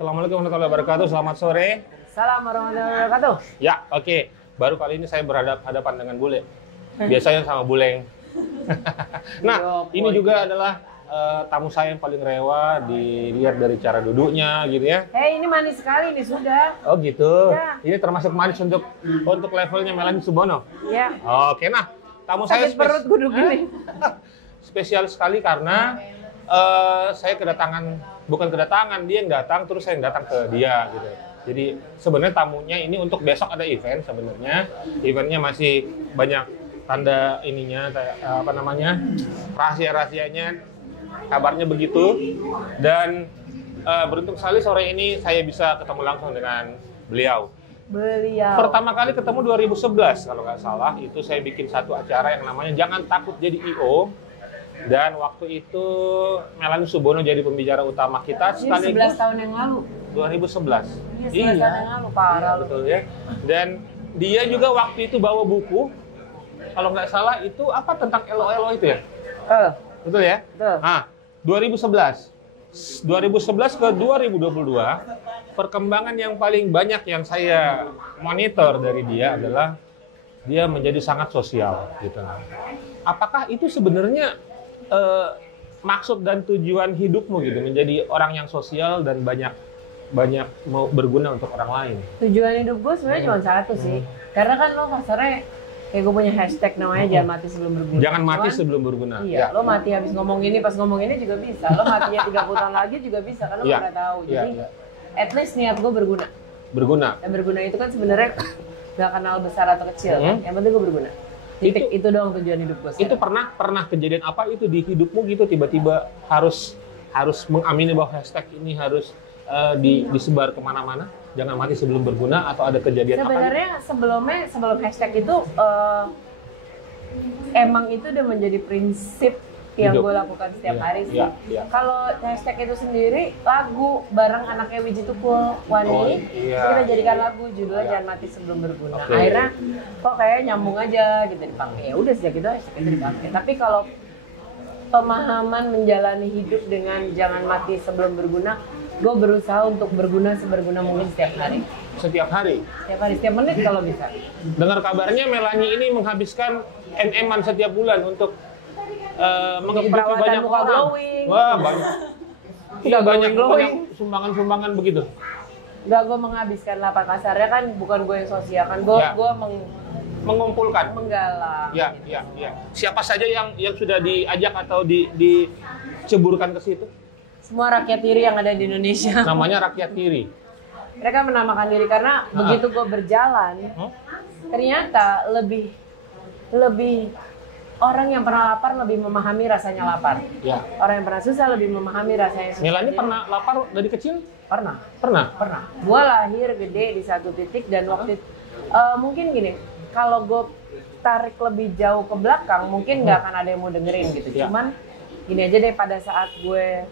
Assalamualaikum warahmatullahi wabarakatuh. Selamat sore. Salam warahmatullahi wabarakatuh. Ya, oke. Baru kali ini saya berhadapan dengan bule. Biasanya sama buleng. Nah, ini juga adalah tamu saya yang paling rewa, dilihat dari cara duduknya gitu ya. Hei, ini manis sekali nih sudah. Oh gitu. Ya. Ini termasuk manis untuk levelnya Melanie Subono. Ya. Oke, nah tamu saya Sakit perut duduk gini. spesial sekali karena saya bukan kedatangan, dia yang datang, terus saya yang datang ke dia gitu. Jadi sebenarnya tamunya ini untuk besok ada event sebenarnya. Eventnya masih banyak tanda ininya, apa namanya, rahasia-rahasianya, kabarnya begitu. Dan beruntung sekali sore ini saya bisa ketemu langsung dengan beliau. Pertama kali ketemu 2011 kalau nggak salah, itu saya bikin satu acara yang namanya Jangan Takut Jadi I.O. Dan waktu itu Melanie Subono jadi pembicara utama kita. Ini 11 tahun yang lalu. 2011. Iya, 11 tahun yang lalu, parah lu. Betul ya. Dan dia juga waktu itu bawa buku, kalau nggak salah itu apa, tentang elo-elo itu ya? Betul ya? Betul. Nah, 2011 ke 2022, perkembangan yang paling banyak yang saya monitor dari dia adalah dia menjadi sangat sosial gitu. Apakah itu sebenarnya maksud dan tujuan hidupmu gitu, menjadi orang yang sosial dan banyak mau berguna untuk orang lain? Tujuan hidup gue sebenarnya cuma satu sih. Karena kan lo kasarnya kayak gue punya hashtag namanya jangan mati sebelum berguna. Jangan mati sebelum berguna. Iya, Ya. lo mati habis ngomong ini, pas ngomong ini juga bisa. Lo matinya 30 tahun lagi juga bisa, kan lo Ya. nggak tahu. Ya, Jadi ya. at least niat gue berguna. Berguna. Dan berguna itu kan sebenarnya nggak kenal besar atau kecil kan. Yang penting gue berguna. Titik, itu doang tujuan hidup gue. Itu pernah kejadian apa itu di hidupmu gitu, tiba-tiba harus mengamini bahwa hashtag ini harus disebar kemana-mana, jangan mati sebelum berguna, atau ada kejadian sebenarnya apa? sebelum hashtag itu emang itu udah menjadi prinsip yang Hidup. gue lakukan setiap hari sih. Iya. Kalau hashtag itu sendiri lagu bareng anaknya Wiji Tukul Wani, Oh, iya. kita jadikan lagu judulnya Iya. Jangan Mati Sebelum Berguna. Oke. Akhirnya kok kayak nyambung aja gitu dipakai. Ya udah sejak itu hashtag itu dipakai. Tapi kalau pemahaman menjalani hidup dengan jangan mati sebelum berguna, gue berusaha untuk berguna seberguna mungkin setiap hari. Setiap hari? Setiap hari, setiap menit kalau bisa. Dengar kabarnya Melanie ini menghabiskan NM-an setiap bulan untuk mengobati Perawatan banyak muka orang. glowing. Wah, banyak. Iya, Nggak banyak glowing. sumbangan-sumbangan begitu. Enggak, gue menghabiskan lah, kasarnya kan bukan gue yang sosial kan, gue Ya. mengumpulkan, Mengumpulkan. menggalang. Ya, gitu. ya. Siapa saja yang sudah diajak atau diceburkan ke situ? Semua rakyat tiri yang ada di Indonesia. Namanya Rakyat Tiri. Mereka menamakan diri karena begitu gue berjalan, ternyata lebih orang yang pernah lapar lebih memahami rasanya lapar. Ya. Orang yang pernah susah lebih memahami rasanya susah. Melanie Jadi, pernah lapar dari kecil? Pernah. Pernah. Gue lahir gede di satu titik dan waktu itu, mungkin gini, kalau gue tarik lebih jauh ke belakang, mungkin nggak akan ada yang mau dengerin gitu. Ya. Cuman gini aja deh, pada saat gue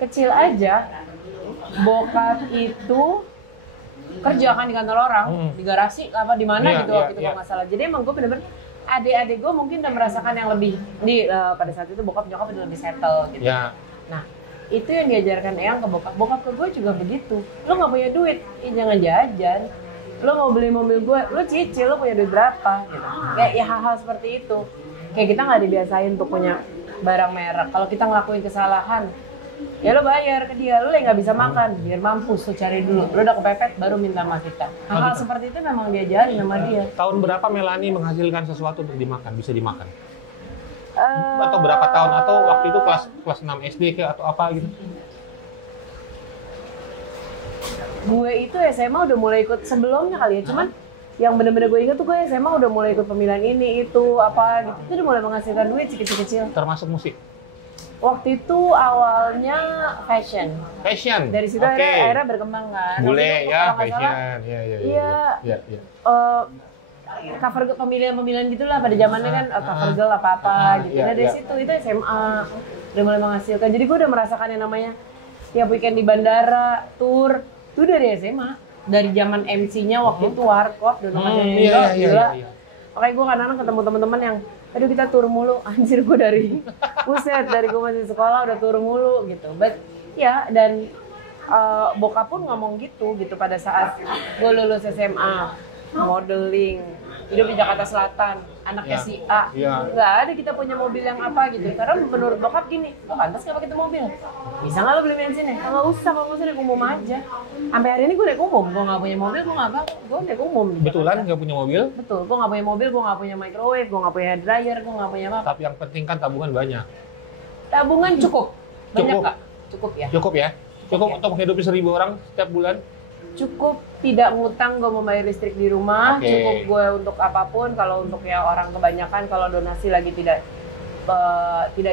kecil aja, bokap itu kerja kan di kantor orang, di garasi apa di mana Iya, gitu iya, waktu itu iya. kalau nggak salah. Jadi emang gue bener-bener adik-adik gue mungkin udah merasakan yang lebih pada saat itu bokap nyokap udah lebih settle gitu. Ya. Nah, itu yang diajarkan Eyang ke bokap. Bokap ke gue juga begitu. Lo nggak punya duit, jangan jajan. Lo mau beli mobil gue, lo cicil, lo punya duit berapa? Gitu. Kayak ya hal-hal seperti itu. Kayak kita nggak dibiasain untuk punya barang merek. Kalau kita ngelakuin kesalahan, ya lo bayar ke dia. Lo yang nggak bisa makan, biar mampus lo cari dulu. Lo udah kepepet, baru minta sama kita. Hal-hal seperti itu memang diajarin sama dia. Tahun berapa Melanie menghasilkan sesuatu untuk dimakan, bisa dimakan? Atau berapa tahun? Atau waktu itu kelas 6 SD atau apa gitu? Gue itu SMA udah mulai ikut sebelumnya kali ya, cuman yang bener-bener gue inget tuh gue SMA udah mulai ikut pemilihan ini, itu, apa gitu. Itu udah mulai menghasilkan duit kecil-kecil. Termasuk musik? Waktu itu awalnya fashion. Fashion? Dari situ Oke. akhirnya berkembang kan. Bule Waktu itu, ya, kalau nggak salah, fashion. Iya. Iya. Cover pemilihan gitulah pada zamannya kan, cover girl apa-apa gitu. Iya, Nah dari iya. situ, itu SMA udah mulai menghasilkan. Jadi gue udah merasakan yang namanya tiap weekend di bandara, tour, itu dari SMA. Dari zaman MC-nya waktu itu Warkop, dan Iya. Makanya gue kadang-kadang ketemu teman-teman yang, aduh kita tur mulu, anjir gue dari, buset, dari gue masih sekolah udah tur mulu gitu. But ya, dan bokap pun ngomong gitu pada saat gue lulus SMA, modeling, hidup di Jakarta Selatan, anaknya Ya. si A, Ya. nggak ada kita punya mobil yang apa gitu. Karena menurut bokap gini, lo pantas nggak pakai itu mobil? Bisa nggak lo beli bensin ya? Nggak usah, kalau usah naik umum aja. Sampai hari ini gue naik umum, gue nggak punya mobil, gue naik umum. Di Betulan Jakarta. nggak punya mobil, Betul, gue nggak punya mobil, gue nggak punya microwave, gue nggak punya hair dryer, gue nggak punya apa. tapi yang penting kan tabungan banyak. Tabungan cukup, banyak Cukup. nggak? Cukup ya. Cukup ya? Cukup Oke. untuk menghidupi 1.000 orang setiap bulan? Cukup tidak ngutang gue membayar listrik di rumah, Oke. cukup gue untuk apapun. Kalau untuk ya orang kebanyakan kalau donasi lagi tidak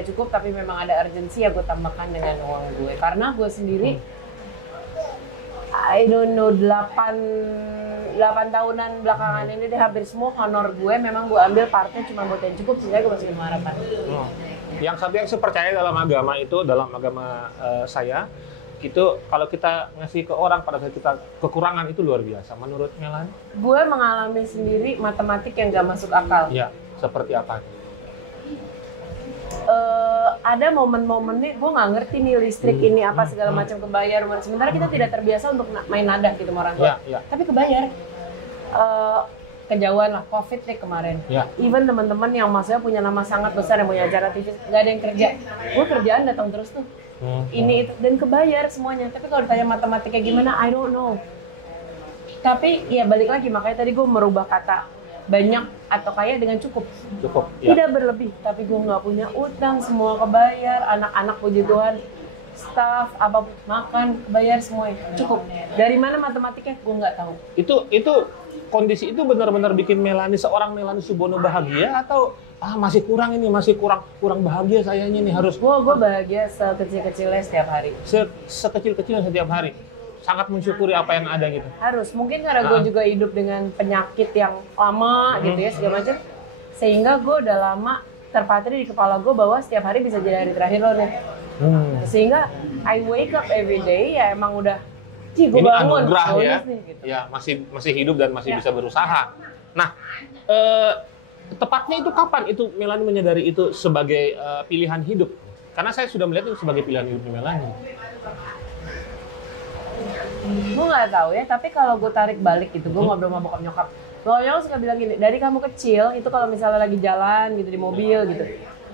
cukup tapi memang ada urgensi ya gue tambahkan dengan uang gue. Karena gue sendiri I don't know 8 tahunan belakangan ini deh hampir semua honor gue memang gue ambil partnya cuma buat yang cukup sehingga gue masukin harapan. Yang satu yang saya percaya dalam agama itu, dalam agama saya, itu kalau kita ngasih ke orang pada saat kita kekurangan itu luar biasa. Menurut Melanie? Gue mengalami sendiri matematik yang gak masuk akal. Ya, seperti apa? Ada momen-momennya gue nggak ngerti nih listrik ini apa segala macam kebayar. Sementara kita tidak terbiasa untuk main nada gitu sama orang tua. Ya. Tapi kebayar. Kejauhan lah COVID nih kemarin. Ya. Even teman-teman yang maksudnya punya nama sangat besar yang punya acara TV nggak ada yang kerja. Gue kerjaan datang terus tuh. Ini itu dan kebayar semuanya. Tapi kalau ditanya matematika gimana, I don't know. Tapi ya balik lagi makanya tadi gue merubah kata banyak atau kaya dengan cukup. Cukup. Ya. Tidak berlebih, tapi gue nggak punya utang, semua kebayar, anak-anak puji Tuhan, staff, apa makan, kebayar semuanya, cukup. Dari mana matematiknya, gue nggak tahu. Itu kondisi itu benar-benar bikin seorang Melanie Subono bahagia atau masih kurang bahagia sayanya nih harus Gue bahagia sekecil-kecilnya setiap hari. sekecil-kecilnya setiap hari. Sangat mensyukuri apa yang ada gitu. Harus, mungkin karena gue juga hidup dengan penyakit yang lama gitu ya segala macam, sehingga gue udah lama terpatri di kepala gue bahwa setiap hari bisa jadi hari terakhir lo nih. Sehingga I wake up every day ya emang udah, gue Ini bangun, anugerah ya. nih, gitu. Ya, masih hidup dan masih Ya. bisa berusaha. Nah, tepatnya itu kapan itu Melanie menyadari itu sebagai pilihan hidup? Karena saya sudah melihat itu sebagai pilihan hidup Melanie. Gue nggak tahu ya, tapi kalau gue tarik balik gitu, gue ngobrol sama bokap nyokap suka bilang gini, dari kamu kecil itu kalau misalnya lagi jalan gitu di mobil gitu,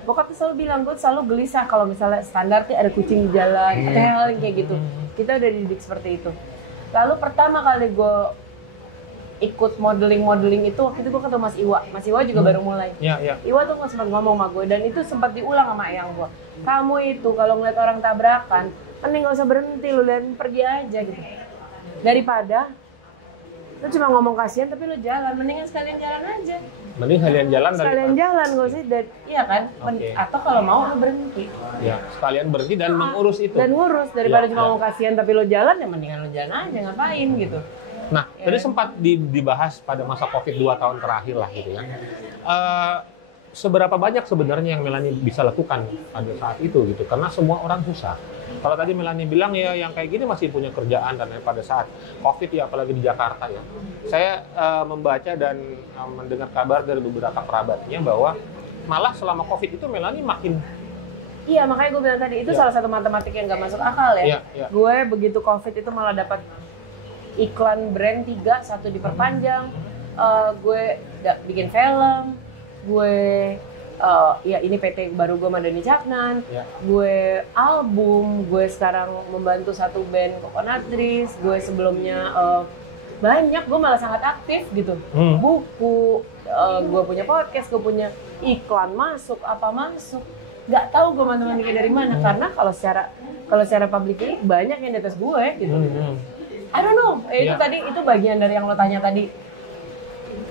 bokap tuh selalu bilang, gue selalu gelisah kalau misalnya standar tuh ada kucing di jalan atau hal yang kayak gitu. Kita udah dididik seperti itu. Lalu pertama kali gue ikut modeling itu waktu itu gue ketemu Mas Iwa juga baru mulai. Ya. Iwa tuh nggak sempat ngomong sama gue dan itu sempat diulang sama eyang gue. Kamu itu kalau ngeliat orang tabrakan, mending nggak usah berhenti, lu lihat pergi aja gitu. Daripada lu cuma ngomong kasihan tapi lu jalan, mendingan sekalian jalan aja. Mending kalian jalan Sekalian jalan gak sih, iya kan? Oke. Atau kalau mau lu berhenti Ya, sekalian berhenti dan mengurus itu. dan ngurus daripada Ya, cuma ya. ngomong kasihan tapi lu jalan ya mendingan lu jalan aja, ngapain gitu. Nah, Ya. tadi sempat dibahas pada masa Covid 2 tahun terakhir lah gitu ya. Seberapa banyak sebenarnya yang Melanie bisa lakukan pada saat itu gitu? Karena semua orang susah. Kalau tadi Melanie bilang ya yang kayak gini masih punya kerjaan dan pada saat Covid ya apalagi di Jakarta ya. Saya membaca dan mendengar kabar dari beberapa kerabatnya bahwa malah selama Covid itu Melanie makin Iya, makanya gue bilang tadi itu Ya. salah satu matematik yang gak masuk akal ya. Ya. Gue begitu Covid itu malah dapat iklan brand 3, satu diperpanjang, gue bikin film, gue ya ini PT baru gue sama Dani Caknan, Ya. gue album, gue sekarang membantu satu band Coconut Trees, gue sebelumnya banyak, gue malah sangat aktif gitu, buku, gue punya podcast, gue punya iklan masuk, apa masuk, nggak tahu gue matematika dari mana karena kalau secara public ini banyak yang di atas gue gitu. I don't know, itu Ya. tadi itu bagian dari yang lo tanya tadi.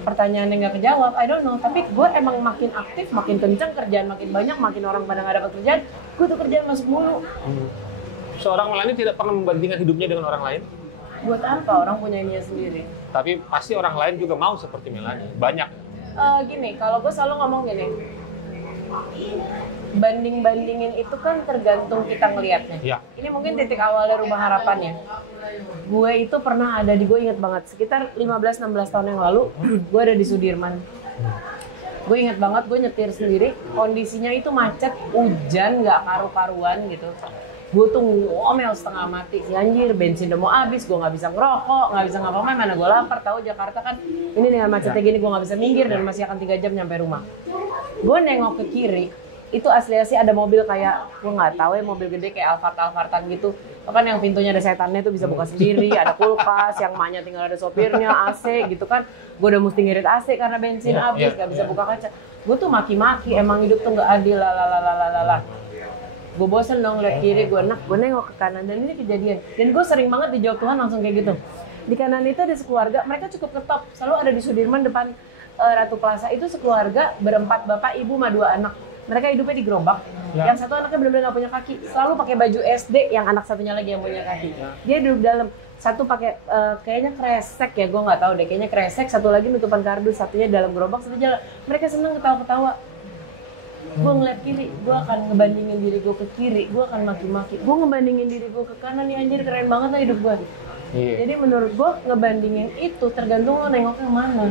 Pertanyaan yang nggak kejawab, I don't know. Tapi gue emang makin aktif, makin kenceng, kerjaan makin banyak, makin orang pada nggak dapat kerjaan, gue tuh kerjaan masuk mulu. Seorang Melanie tidak pernah membandingkan hidupnya dengan orang lain, Buat apa? Orang punya ininya sendiri. tapi pasti orang lain juga mau seperti Melanie. Banyak. Gini, kalau gue selalu ngomong gini, banding-bandingin itu kan tergantung kita ngelihatnya. Ya. Ini mungkin titik awalnya Rumah Harapan ya. Gue itu pernah ada gue inget banget, sekitar 15-16 tahun yang lalu, gue ada di Sudirman. Gue inget banget, gue nyetir sendiri, kondisinya itu macet, hujan, nggak karu-karuan gitu. Gue tuh ngomel setengah mati sih anjir, bensin udah mau habis, gue nggak bisa ngerokok, nggak bisa ngapa-ngapain, mana gue lapar, tahu Jakarta kan ini dengan macetnya gini gue nggak bisa minggir dan masih akan 3 jam nyampe rumah. Gue nengok ke kiri, itu asli ada mobil kayak, gue nggak tahu ya mobil gede kayak Alphard-Alphardan gitu. Kan yang pintunya ada setannya tuh bisa buka sendiri, ada kulkas, yang mahnya tinggal ada sopirnya, AC gitu kan. Gue udah mesti ngirit AC karena bensin habis, nggak bisa buka kaca. Gue tuh maki-maki, emang hidup tuh nggak adil, lah. Gue bosen dong liat kiri, gue nengok ke kanan, dan ini kejadian. Dan gue sering banget dijawab Tuhan langsung kayak gitu. Di kanan itu ada sekeluarga, mereka cukup ketop, selalu ada di Sudirman depan Ratu Plaza. Itu sekeluarga berempat, bapak, ibu, sama 2 anak. Mereka hidupnya di gerobak, yang satu anaknya benar-benar nggak punya kaki, selalu pakai baju SD, yang anak satunya lagi yang punya kaki. Dia duduk dalam, satu pakai kayaknya kresek ya, gue nggak tahu deh, kayaknya kresek, satu lagi nutupan kardus, satunya dalam gerobak, satu jalan. Mereka seneng ketawa-ketawa. Gue ngeliat kiri, gue akan ngebandingin diri gue ke kiri, gue akan maki-maki. Gue ngebandingin diri gue ke kanan, nih anjir keren banget lah hidup gue. Jadi menurut gue ngebandingin itu tergantung lo nengoknya mana.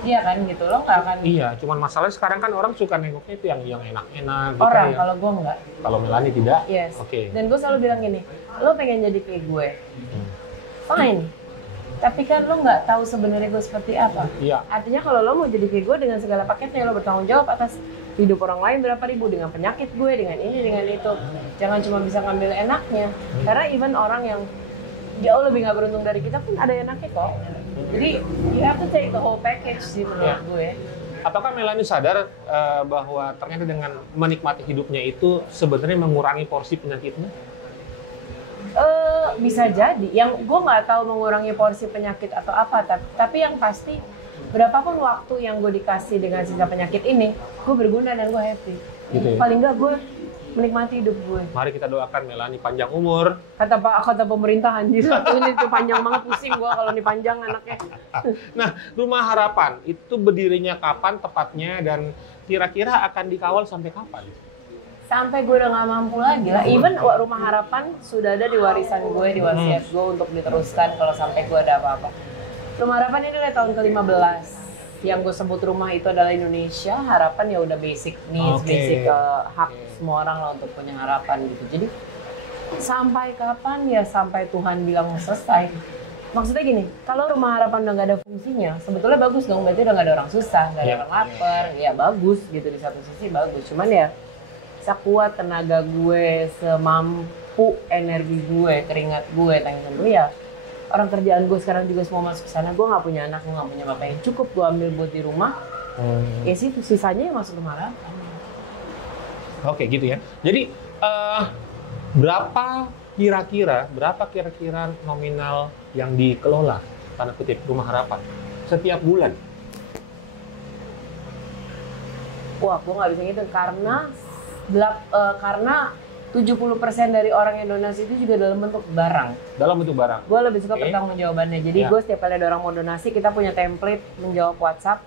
Iya kan gitu, lo nggak akan. Iya, cuman masalahnya sekarang kan orang suka nengoknya itu yang enak-enak. Gitu Orang, ya. kalau gue nggak. Kalau Melanie tidak. Yes. Oke. Dan gue selalu bilang gini, lo pengen jadi kayak gue, fine. Tapi kan lo nggak tahu sebenarnya gue seperti apa. Iya. Artinya kalau lo mau jadi kayak gue dengan segala paketnya, lo bertanggung jawab atas hidup orang lain berapa ribu, dengan penyakit gue, dengan ini, dengan itu. Jangan cuma bisa ngambil enaknya. Karena even orang yang jauh lebih nggak beruntung dari kita pun ada enaknya kok. Jadi you have to take the whole package sih menurut gue. Apakah Melanie sadar bahwa ternyata dengan menikmati hidupnya itu sebenarnya mengurangi porsi penyakitnya? Bisa jadi. Yang gue nggak tahu mengurangi porsi penyakit atau apa, tapi yang pasti berapapun waktu yang gue dikasih dengan sisa penyakit ini, gue berguna dan gue happy. Gitu ya? Paling nggak gue menikmati hidup gue. Mari kita doakan Melanie panjang umur. Kata pemerintah anjir, ini tuh panjang banget, pusing gue kalau nih panjang anaknya. Nah, Rumah Harapan itu berdirinya kapan tepatnya dan kira-kira akan dikawal sampai kapan? Sampai gue udah nggak mampu lagi lah. Even Rumah Harapan sudah ada di warisan gue, di wasiat gue untuk diteruskan kalau sampai gue ada apa-apa. Rumah Harapan ini dari tahun ke-15. Yang gue sebut rumah itu adalah Indonesia. Harapan ya udah basic needs, basic hak semua orang lah untuk punya harapan gitu. Jadi sampai kapan ya, sampai Tuhan bilang selesai. Maksudnya gini, kalau Rumah Harapan udah nggak ada fungsinya, sebetulnya bagus dong, berarti udah nggak ada orang susah, nggak ada orang lapar, ya bagus gitu, di satu sisi bagus. Cuman ya sekuat tenaga gue, semampu energi gue, keringat gue, tangisan gue ya. Orang kerjaan gue sekarang juga semua masuk ke sana. Gue nggak punya anak, gue nggak punya bapak yang cukup gue ambil buat di rumah. Ya sih, itu sisanya yang masuk Rumah Harapan. Oke, gitu ya. Jadi berapa kira-kira nominal yang dikelola tanda kutip Rumah Harapan setiap bulan? Wah, gue nggak bisa ngitung karena 70% dari orang yang donasi itu juga dalam bentuk barang. Dalam bentuk barang. Gue lebih suka pertanggungjawabannya. Jadi gue setiap kali ada orang mau donasi, kita punya template menjawab WhatsApp.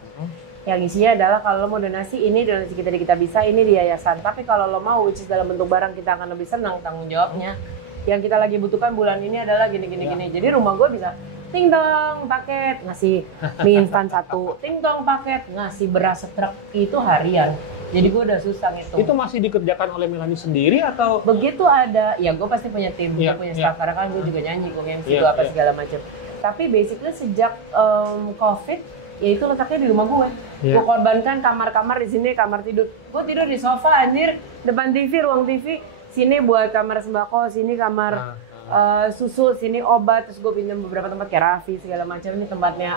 Yang isinya adalah kalau lo mau donasi, ini donasi kita di Kita Bisa, ini di yayasan. Tapi kalau lo mau, which is dalam bentuk barang, kita akan lebih senang tanggung jawabnya. Yang kita lagi butuhkan bulan ini adalah gini. Jadi rumah gue bisa ting tong paket, ngasih mie instan 1, ting tong paket, ngasih beras setruk, itu harian. Jadi gue udah susah ngitung. Itu masih dikerjakan oleh Melanie sendiri atau? Begitu ada, ya gue pasti punya tim, gue punya staff, karena kan gue juga nyanyi, gue MC, gue apa segala macam. Tapi basically sejak COVID, ya itu letaknya di rumah gue. Gue korbankan kamar-kamar di sini, kamar tidur. Gue tidur di sofa, anjir, depan TV, ruang TV. Sini buat kamar sembako, sini kamar susu, sini obat. Terus gue pinjam beberapa tempat kayak Raffi, segala macam. Ini tempatnya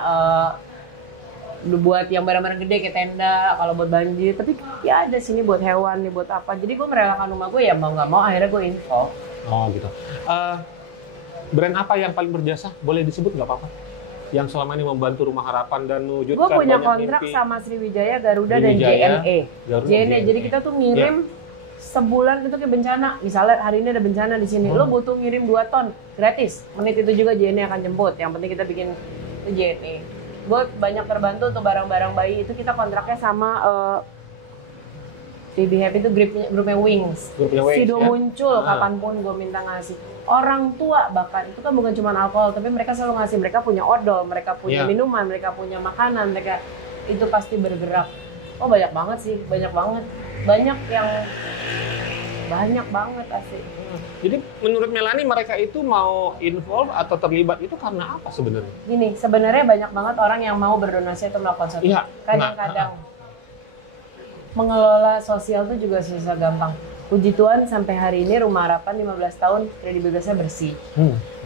buat yang barang-barang gede kayak tenda, kalau buat banjir. Tapi ya ada sini buat hewan, nih buat apa. Jadi gue merelakan rumah gue, ya mau nggak mau akhirnya gue info. Oh gitu. Brand apa yang paling berjasa? Boleh disebut nggak apa-apa? Yang selama ini membantu Rumah Harapan dan mewujudkan gue punya banyak kontrak mimpi. sama Sriwijaya, Garuda, dan Sriwijaya, JNE. JNE. Jadi kita tuh ngirim sebulan itu ke bencana. Misalnya hari ini ada bencana di sini, lo butuh ngirim 2 ton gratis. Menit itu juga JNE akan jemput. Yang penting kita bikin itu JNE. Gue banyak terbantu tuh barang-barang bayi itu, kita kontraknya sama Baby Happy itu grupnya Wings. Sido muncul kapanpun gue minta ngasih. Orang tua bahkan itu kan bukan cuma alkohol, tapi mereka selalu ngasih. Mereka punya odol, mereka punya minuman, mereka punya makanan, mereka itu pasti bergerak. Oh banyak banget sih, banyak banget. Banyak yang banyak banget asli. Jadi menurut Melanie mereka itu mau involve atau terlibat itu karena apa sebenarnya? Gini, sebenarnya banyak banget orang yang mau berdonasi atau melakukan sesuatu. Iya. Kadang-kadang mengelola sosial itu juga susah gampang. Puji Tuhan sampai hari ini Rumah Harapan 15 tahun kredibilitasnya bersih.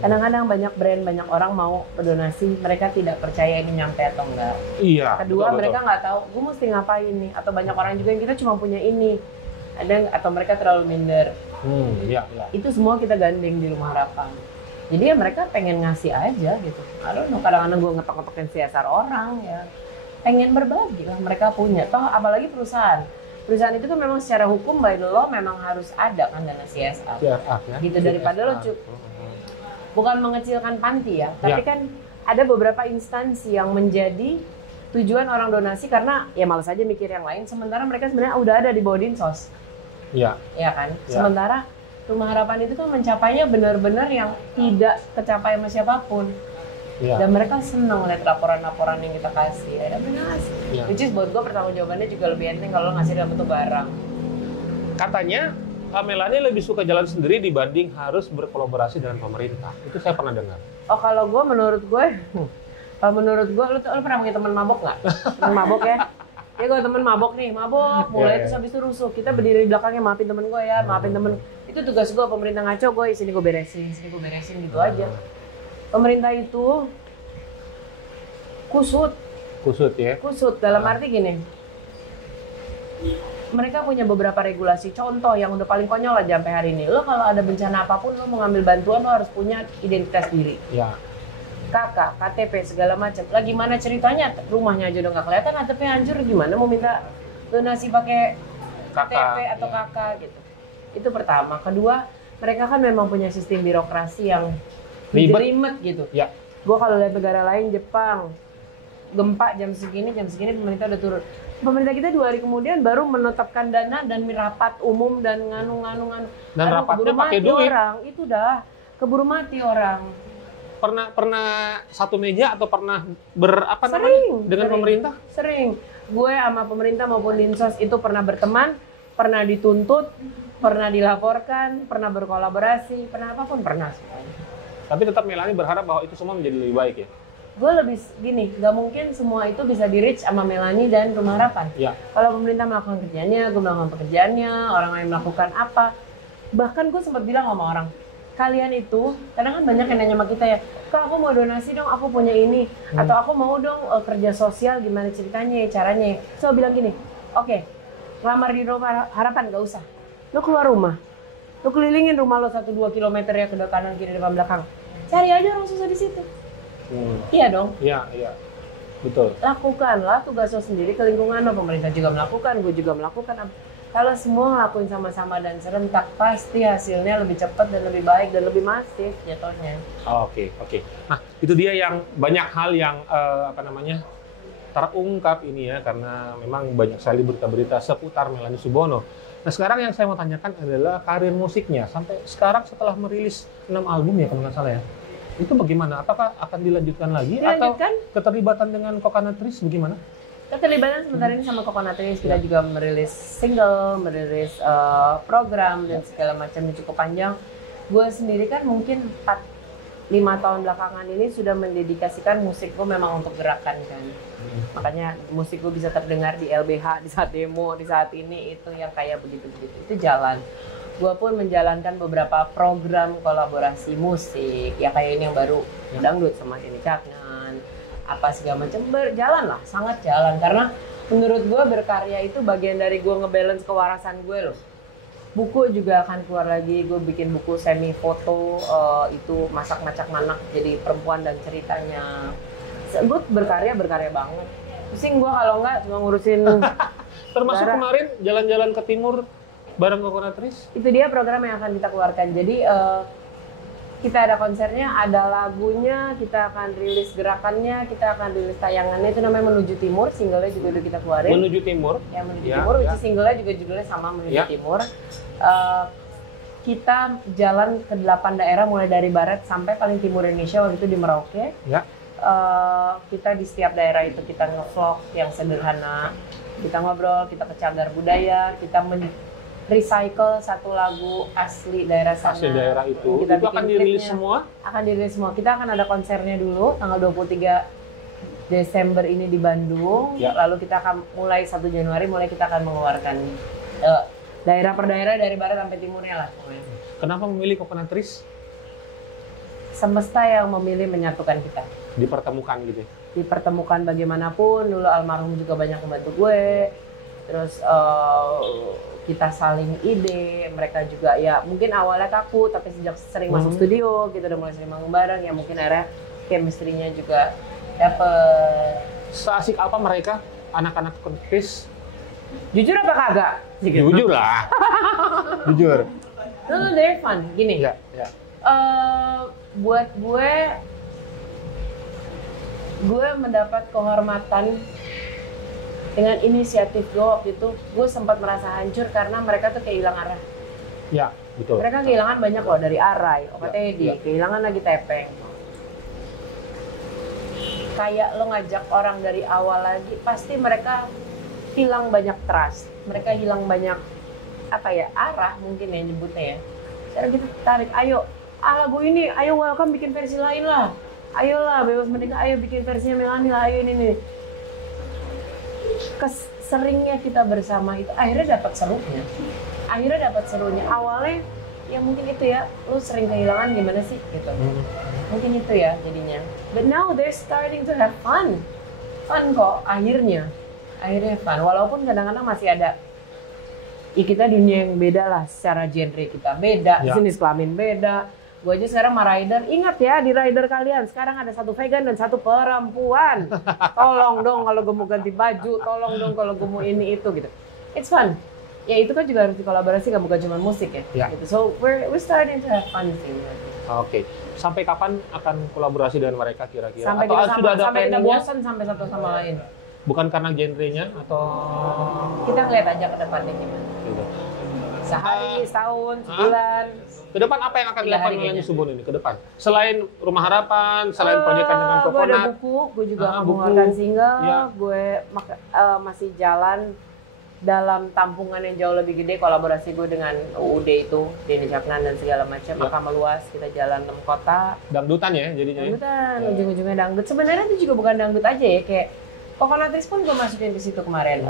Kadang-kadang banyak brand, banyak orang mau berdonasi, mereka tidak percaya ini nyampe atau enggak. Iya. Kedua, betul, mereka nggak tahu, gue mesti ngapain nih. Atau banyak orang juga yang kita cuma punya ini. Atau mereka terlalu minder. Iya, iya. Itu semua kita gandeng di Rumah Harapan. Jadi ya mereka pengen ngasih aja gitu. I don't know, kadang-kadang gue ngetok-ngetokin CSR orang ya. Pengen berbagi lah, mereka punya. Toh apalagi perusahaan. Perusahaan itu kan memang secara hukum by the law memang harus ada kan dana CSR. Ya. Gitu daripada lo bukan mengecilkan panti ya, tapi kan ada beberapa instansi yang menjadi tujuan orang donasi karena ya malas aja mikir yang lain, sementara mereka sebenarnya udah ada di bawah Dinsos. Iya. Ya kan? Ya. Sementara Rumah Harapan itu kan mencapainya benar-benar yang tidak kecapai sama siapapun. Ya. Dan mereka senang lihat laporan-laporan yang kita kasih. Ada donasi. Ya. Which is buat gue pertanggungjawabannya juga lebih enteng kalau lo ngasih dalam bentuk barang. Katanya Melanie lebih suka jalan sendiri dibanding harus berkolaborasi dengan pemerintah. Itu saya pernah dengar. Oh kalau gue, menurut gue, lo pernah punya teman mabok nggak? Teman mabok ya? Ya gue temen mabok nih, mulai terus habis itu rusuh. Kita berdiri di belakangnya, maafin temen gue ya, maafin temen. Itu tugas gue, pemerintah ngaco, gue sini gue beresin gitu aja. Pemerintah itu kusut ya. Kusut dalam arti gini. Mereka punya beberapa regulasi. Contoh yang udah paling konyol aja sampai hari ini. Lo kalau ada bencana apapun, lo mau ngambil bantuan, lo harus punya identitas diri. Ya. KK, KTP, segala macam. Lah gimana ceritanya? Rumahnya aja udah nggak kelihatan, ATP hancur, gimana mau minta donasi pakai KTP atau KK gitu. Itu pertama. Kedua, mereka kan memang punya sistem birokrasi yang ribet gitu. Ya. Gue kalau lihat negara lain, Jepang, gempa jam segini pemerintah udah turun. Pemerintah kita 2 hari kemudian baru menetapkan dana dan rapat umum dan nganu. Dan rapatnya pakai duit. Orang itu dah keburu mati orang. Pernah satu meja atau pernah dengan pemerintah? Sering. Gue sama pemerintah maupun Dinsos itu pernah berteman, pernah dituntut, pernah dilaporkan, pernah berkolaborasi, pernah apapun pernah. Tapi tetap Melanie berharap bahwa itu semua menjadi lebih baik ya? Gue lebih gini, nggak mungkin semua itu bisa di-reach sama Melanie dan Rumah Harapan. Ya. Kalau pemerintah melakukan kerjanya, gue melakukan pekerjaannya, orang lain melakukan apa. Bahkan gue sempat bilang sama orang, kalian itu, kadang kan banyak yang nanya sama kita ya, Kak aku mau donasi dong, aku punya ini. Atau aku mau dong kerja sosial, gimana ceritanya, caranya. So bilang gini, oke, ngelamar di Rumah Harapan gak usah. Lo keluar rumah, lo kelilingin rumah lo 1-2 kilometer ya ke kanan, kiri, depan, belakang. Cari aja orang susah di situ. Iya dong. Iya. Betul. Lakukanlah tugas lo sendiri ke lingkungan lo. Pemerintah juga melakukan, gue juga melakukan. Kalau semua ngelakuin sama-sama dan serentak, pasti hasilnya lebih cepat dan lebih baik dan lebih masif jatuhnya. Oke. Nah, itu dia yang banyak hal yang terungkap ini ya, karena memang banyak sekali berita-berita seputar Melanie Subono. Nah, sekarang yang saya mau tanyakan adalah karir musiknya. Sampai sekarang setelah merilis 6 album ya, kalau nggak salah ya. Itu bagaimana? Apakah akan dilanjutkan lagi? Atau keterlibatan dengan Coconutris bagaimana? Keterlibatan sementara ini sama Coconutris, kita juga merilis single, merilis program dan segala macam yang cukup panjang. Gue sendiri kan mungkin 4-5 tahun belakangan ini sudah mendedikasikan musik gue memang untuk gerakan kan. Makanya musik gue bisa terdengar di LBH, di saat demo, di saat ini, itu yang kayak begitu-begitu. Itu jalan. Gue pun menjalankan beberapa program kolaborasi musik, ya kayak ini yang baru, dangdut sama ini Caknan, apa segala macam, berjalan lah, sangat jalan. Karena menurut gue berkarya itu bagian dari gue ngebalance kewarasan gue loh. Buku juga akan keluar lagi, gue bikin buku semi foto, itu masak-masak manak jadi perempuan dan ceritanya. Gue berkarya banget. Pusing gue kalau enggak cuma ngurusin termasuk kemarin jalan-jalan ke timur bareng Coconutris? Itu dia program yang akan kita keluarkan. Jadi kita ada konsernya, ada lagunya, kita akan rilis gerakannya, kita akan rilis tayangannya. Itu namanya Menuju Timur, singlenya juga udah kita keluarin. Menuju Timur? Ya, Menuju Timur, which singlenya juga judulnya sama, Menuju Timur. Kita jalan ke 8 daerah mulai dari barat sampai paling timur Indonesia, waktu itu di Merauke. Ya. Kita di setiap daerah itu kita nge-vlog yang sederhana, kita ngobrol, kita ke cagar budaya, kita recycle satu lagu asli daerah sana. Asli daerah itu Kita akan bikin dirilis klipnya. semua? Akan dirilis semua. Kita akan ada konsernya dulu tanggal 23 Desember ini di Bandung. Ya. Lalu kita akan mulai 1 Januari kita akan mengeluarkan daerah per daerah dari barat sampai timurnya lah pokoknya. Kenapa memilih Coconut Trees? Semesta yang memilih menyatukan kita. Dipertemukan gitu. Dipertemukan bagaimanapun, dulu almarhum juga banyak membantu gue. Terus kita saling ide, mereka juga ya mungkin awalnya kaku tapi sejak sering masuk studio kita udah mulai sering manggung bareng ya mungkin akhirnya chemistry-nya juga dapet. Seasik apa mereka anak-anak Coconut Trees? Jujur apa kagak? Jujur lah. Jujur. No, they're fun. Gini, Ya, ya. buat gue mendapat kehormatan dengan inisiatif gue waktu itu. Gue sempat merasa hancur karena mereka tuh kehilangan arah. Ya, betul. Mereka kehilangan banyak loh dari Arai, Opa Teddy, ya. kehilangan lagi Tepeng. Kayak lo ngajak orang dari awal lagi, pasti mereka hilang banyak trust. Mereka hilang banyak arah mungkin ya nyebutnya ya. Sekarang kita tarik, ayo lagu ini, ayo welcome bikin versi lain lah. Ayolah bebas merdeka, ayo bikin versinya Melanie lah, ayo ini. Seringnya kita bersama itu akhirnya dapat serunya. Awalnya ya mungkin itu ya, lu sering kehilangan gimana sih gitu. Mungkin itu ya jadinya. But now they're starting to have fun kok akhirnya fun. Walaupun kadang-kadang masih ada kita dunia yang beda lah, secara genre kita beda, jenis kelamin beda. Gue aja sekarang sama rider, ingat ya di rider kalian sekarang ada 1 vegan dan 1 perempuan. Tolong dong kalau gue mau ganti baju, tolong dong kalau gue mau ini itu gitu. It's fun. Ya itu kan juga harus dikolaborasi, bukan cuma musik ya. Gitu. So we're starting to have fun sih. Oke. Sampai kapan akan kolaborasi dengan mereka kira-kira? Sampai atau kita sudah ada sampai kita planningnya? bosan sampai satu sama lain. Bukan karena genrenya atau Kita ngeliat aja ke depannya gimana. gitu. Sehari, setahun, sebulan. Ke depan apa yang akan 3 dilakukan hari Melanie kayaknya. Subun ini ke depan? Selain Rumah Harapan, selain proyekan dengan Gue ada Coconut, buku, gue juga akan buku. mengeluarkan single. Ya. Gue masih jalan dalam tampungan yang jauh lebih gede, kolaborasi gue dengan UUD itu, Denny Caknan dan segala macam Ya. akan meluas. Kita jalan 6 kota. dangdutan ya jadinya. Dangdutan, ujung-ujungnya dangdut. Sebenarnya itu juga bukan dangdut aja ya, kayak Coconut Trees pun gue masukin ke situ kemarin.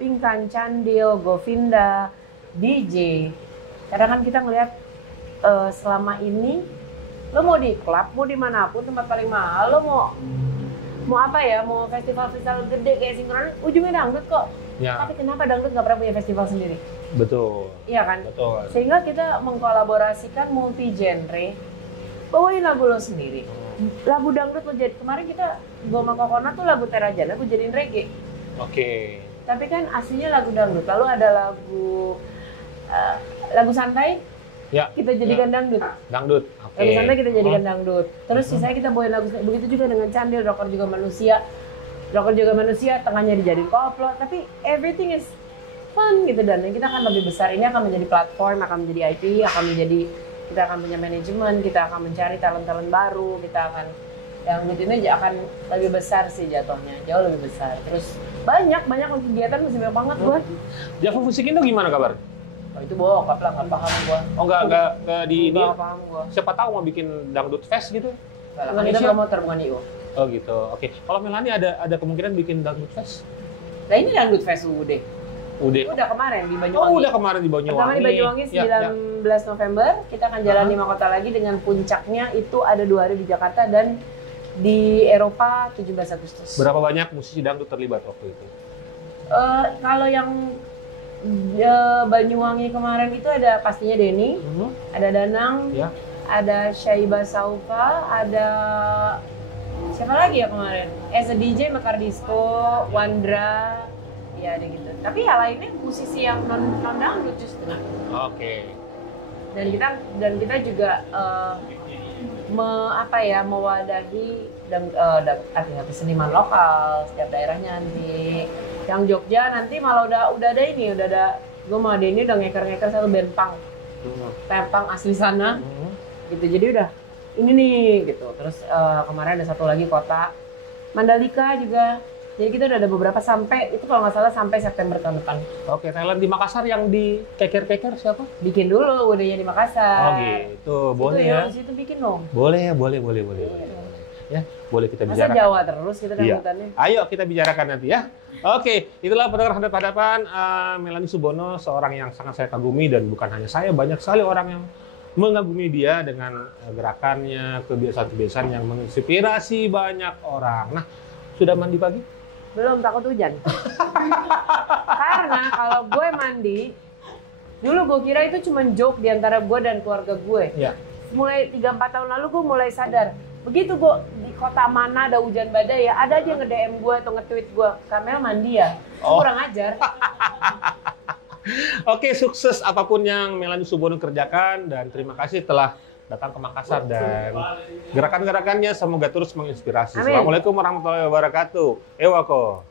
Pinkan, Candil, Govinda, DJ. Karena kan kita ngeliat selama ini lo mau di klub, mau dimanapun tempat paling mahal, lo mau apa ya, mau festival-festival gede kayak sinkron, ujungnya dangdut kok. Ya. Tapi kenapa dangdut nggak pernah punya festival sendiri? Betul. Iya kan? Betul. Sehingga kita mengkolaborasikan multi genre, bawain lagu lo sendiri. Lagu dangdut lo jadi, kemarin kita gue sama Coconut tuh lagu Terajana gue jadiin reggae. Oke. Tapi kan aslinya lagu dangdut. Lalu ada lagu santai, Ya. kita jadikan dangdut. Dangdut. Oke. Lagu santai kita jadikan dangdut. Terus sisanya kita bawain lagu, begitu juga dengan Candil, Rocker Juga Manusia. Rocker Juga Manusia, tengahnya dijadiin koplo. Tapi everything is fun gitu, dan kita akan lebih besar. Ini akan menjadi platform, akan menjadi IP, kita akan punya manajemen, kita akan mencari talent-talent baru, kita akan dangdut ini akan lebih besar sih jatuhnya, jauh lebih besar. Terus banyak kegiatan, masih banyak banget gue. Java Musik Indo gimana kabar? Oh, itu bokap lah, nggak paham gue. Oh nggak di ini. Nggak paham gue. Siapa tahu mau bikin dangdut fest gitu? Kan kita promoter bukan IO. Oh gitu. Oke. Kalau Melanie ada kemungkinan bikin dangdut fest? Nah ini dangdut fest UUD. Udah kemarin di Banyuwangi. Oh udah kemarin di Banyuwangi. Pertama di Banyuwangi 19 November, kita akan jalan 5 kota lagi dengan puncaknya itu ada 2 hari di Jakarta dan di Eropa 17 Agustus. Berapa banyak musisi dangdut terlibat waktu itu? Kalau yang Banyuwangi kemarin itu ada pastinya Denny, ada Danang, Ya. ada Syaiba Saufa, ada siapa lagi ya kemarin? As a DJ Mekar Disco, Wandra, ya ada gitu. Tapi yang lainnya musisi yang non dangdut justru. Oke. Dan kita juga mewadahi dan artinya seniman lokal setiap daerahnya nanti. Yang Jogja nanti malah udah ada gue sama Denny udah ngeker satu band punk. Punk asli sana. Gitu. Jadi udah ini nih gitu. Terus kemarin ada satu lagi kota Mandalika juga Jadi kita udah ada beberapa sampai, itu kalau nggak salah sampai September tahun depan. Oke, talent di Makassar yang di keker-keker siapa? Bikin dulu udahnya di Oh Makassar. gitu, boleh itu ya? Di situ bikin dong. Boleh. Ya, boleh kita Masa bicarakan. Jawa terus kita Iya. dangdutannya. Ayo kita bicarakan nanti ya. Oke, itulah pendengar hadap-hadapan Melanie Subono, seorang yang sangat saya kagumi dan bukan hanya saya, banyak sekali orang yang mengagumi dia dengan gerakannya, kebiasaan-kebiasaan yang menginspirasi banyak orang. Nah, sudah mandi pagi? Belum, takut hujan. Karena kalau gue mandi, dulu gue kira itu cuma joke di antara gue dan keluarga gue. Iya. Mulai 3-4 tahun lalu gue mulai sadar. Begitu gue di kota mana ada hujan badai ya, ada aja yang nge-DM gue atau nge-tweet gue, Kamel mandi ya? Oh. Kurang ajar. Oke, sukses apapun yang Melanie Subono kerjakan dan terima kasih telah datang ke Makassar dan gerakan-gerakannya semoga terus menginspirasi. Amin. Assalamualaikum warahmatullahi wabarakatuh. Ewako.